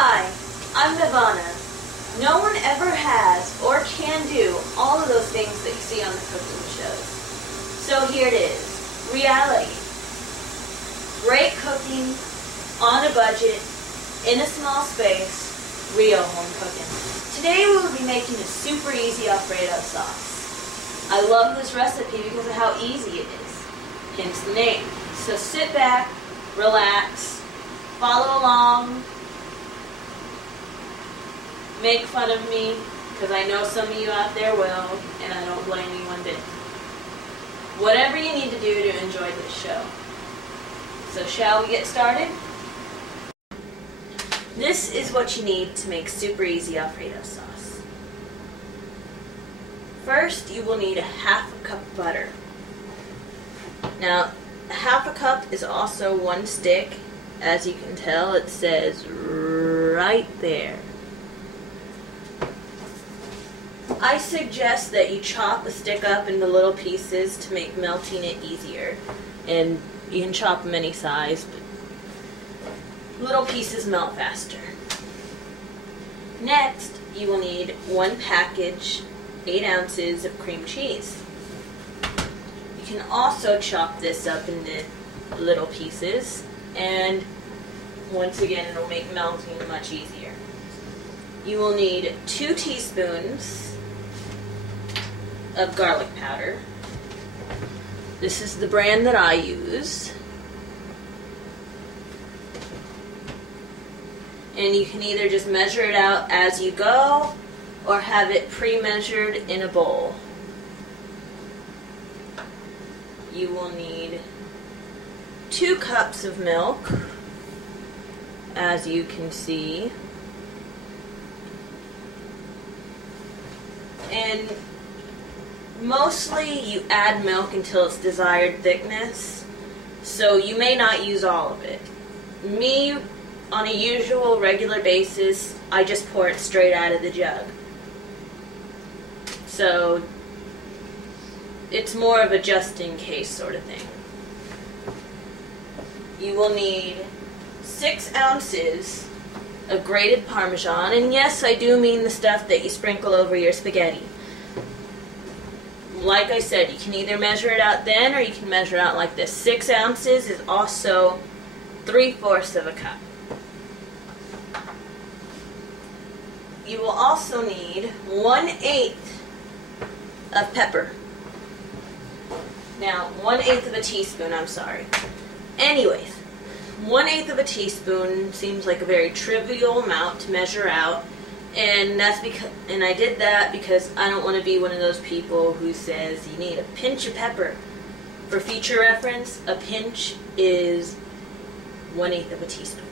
Hi, I'm Mavanna. No one ever has or can do all of those things that you see on the cooking shows. So here it is, reality. Great cooking, on a budget, in a small space, real home cooking. Today we will be making a super easy Alfredo sauce. I love this recipe because of how easy it is, hence the name. So sit back, relax, follow along, make fun of me, because I know some of you out there will, and I don't blame you one bit. Whatever you need to do to enjoy this show. So shall we get started? This is what you need to make super easy Alfredo sauce. First, you will need a half a cup of butter. Now, half a cup is also one stick. As you can tell, it says right there. I suggest that you chop a stick up into little pieces to make melting it easier. And you can chop them any size, but little pieces melt faster. Next, you will need one package, 8 ounces of cream cheese. You can also chop this up into little pieces, and once again, it will make melting much easier. You will need 2 teaspoons of garlic powder. This is the brand that I use. And you can either just measure it out as you go or have it pre-measured in a bowl. You will need 2 cups of milk, as you can see. And mostly you add milk until it's desired thickness, so you may not use all of it. Me, on a usual regular basis, I just pour it straight out of the jug. So it's more of a just in case sort of thing. You will need 6 ounces of grated Parmesan, and yes, I do mean the stuff that you sprinkle over your spaghetti. Like I said, you can either measure it out then or you can measure it out like this. 6 ounces is also 3/4 of a cup. You will also need 1/8 of pepper. Now, 1/8 of a teaspoon, I'm sorry. Anyways, 1/8 of a teaspoon seems like a very trivial amount to measure out. And that's because, and I did that because I don't want to be one of those people who says you need a pinch of pepper. For future reference, a pinch is 1/8 of a teaspoon.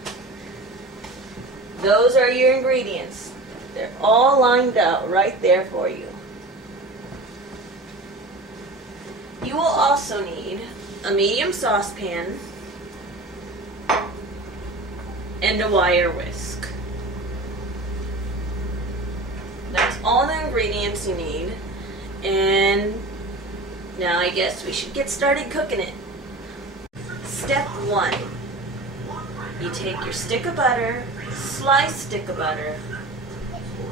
Those are your ingredients. They're all lined out right there for you. You will also need a medium saucepan and a wire whisk. That's all the ingredients you need, and now I guess we should get started cooking it. Step 1. You take your stick of butter, sliced stick of butter,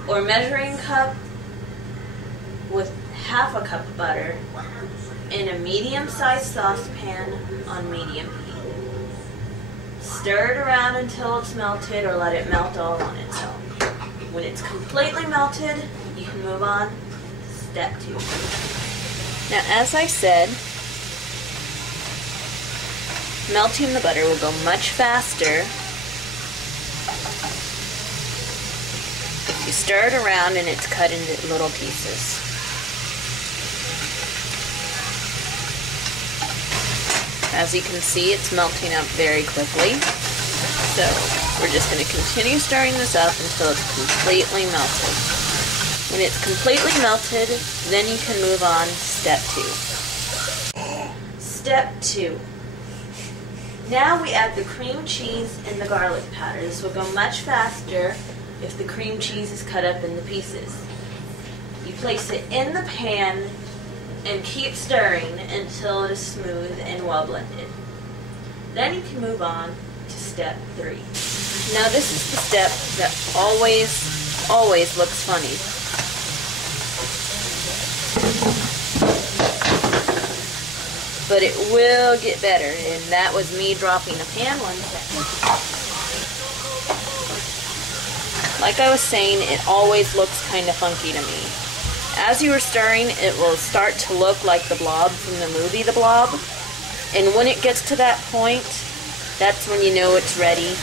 or measuring cup with half a cup of butter in a medium-sized saucepan on medium heat. Stir it around until it's melted, or let it melt all on its own. When it's completely melted, you can move on to step 2. Now, as I said, melting the butter will go much faster if you stir it around and it's cut into little pieces. As you can see, it's melting up very quickly. So we're just going to continue stirring this up until it's completely melted. When it's completely melted, then you can move on to step 2. Step 2. Now we add the cream cheese and the garlic powder. This will go much faster if the cream cheese is cut up into pieces. You place it in the pan and keep stirring until it is smooth and well blended. Then you can move on to step 3. Now this is the step that always looks funny. But it will get better, and that was me dropping a pan 1 second. Like I was saying, it always looks kind of funky to me. As you are stirring, it will start to look like the blob from the movie The Blob. And when it gets to that point, that's when you know it's ready.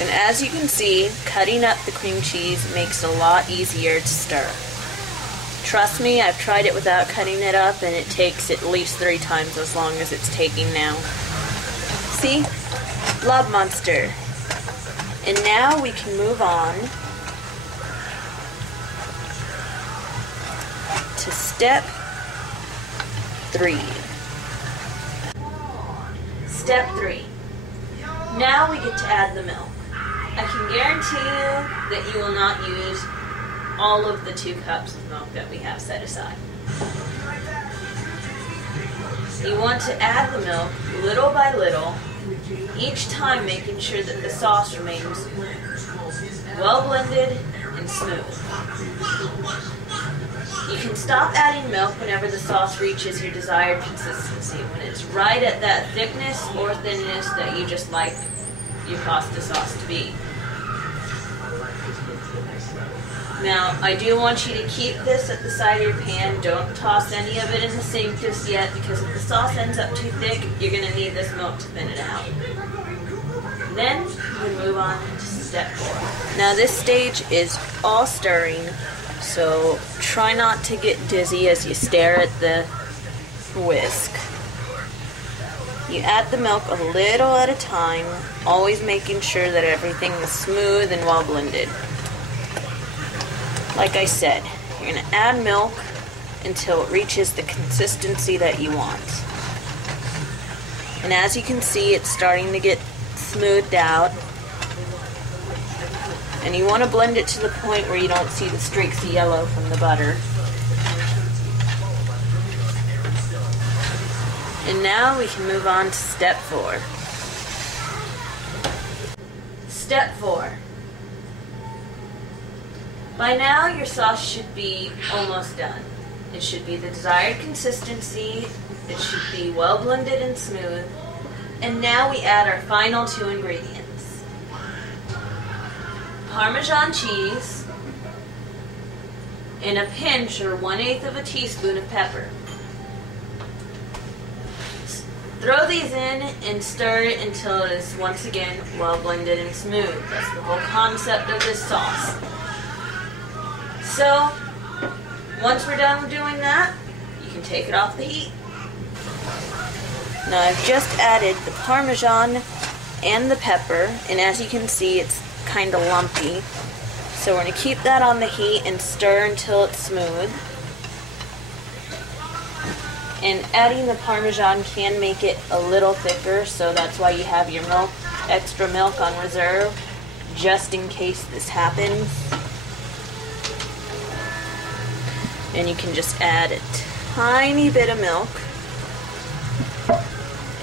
And as you can see, cutting up the cream cheese makes it a lot easier to stir. Trust me, I've tried it without cutting it up, and it takes at least 3 times as long as it's taking now. See? Blob monster. And now we can move on to step 3. Step 3. Now we get to add the milk. I can guarantee you that you will not use all of the 2 cups of milk that we have set aside. You want to add the milk little by little, each time making sure that the sauce remains well blended and smooth. You can stop adding milk whenever the sauce reaches your desired consistency, when it's right at that thickness or thinness that you just like your pasta sauce to be. Now, I do want you to keep this at the side of your pan. Don't toss any of it in the sink just yet, because if the sauce ends up too thick, you're going to need this milk to thin it out. Then, we move on to step 4. Now, this stage is all stirring, so try not to get dizzy as you stare at the whisk. You add the milk a little at a time, always making sure that everything is smooth and well blended. Like I said, you're going to add milk until it reaches the consistency that you want. And as you can see, it's starting to get smoothed out. And you want to blend it to the point where you don't see the streaks of yellow from the butter. And now we can move on to step 4. Step 4. By now, your sauce should be almost done. It should be the desired consistency, it should be well blended and smooth, and now we add our final 2 ingredients. Parmesan cheese, and a pinch or 1/8 of a teaspoon of pepper. Throw these in and stir it until it is once again well blended and smooth. That's the whole concept of this sauce. So, once we're done doing that, you can take it off the heat. Now I've just added the Parmesan and the pepper, and as you can see, it's kind of lumpy. So we're going to keep that on the heat and stir until it's smooth. And adding the Parmesan can make it a little thicker, so that's why you have your extra milk on reserve, just in case this happens. And you can just add a tiny bit of milk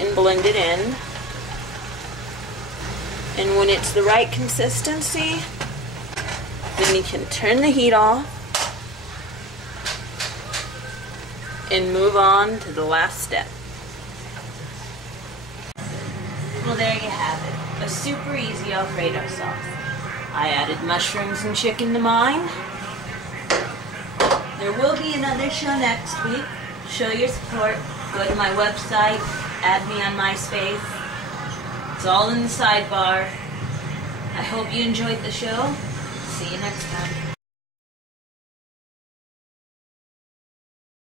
and blend it in. And when it's the right consistency, then you can turn the heat off and move on to the last step. Well, there you have it, a super easy Alfredo sauce. I added mushrooms and chicken to mine. There will be another show next week. Show your support. Go to my website. Add me on Myspace. It's all in the sidebar. I hope you enjoyed the show. See you next time.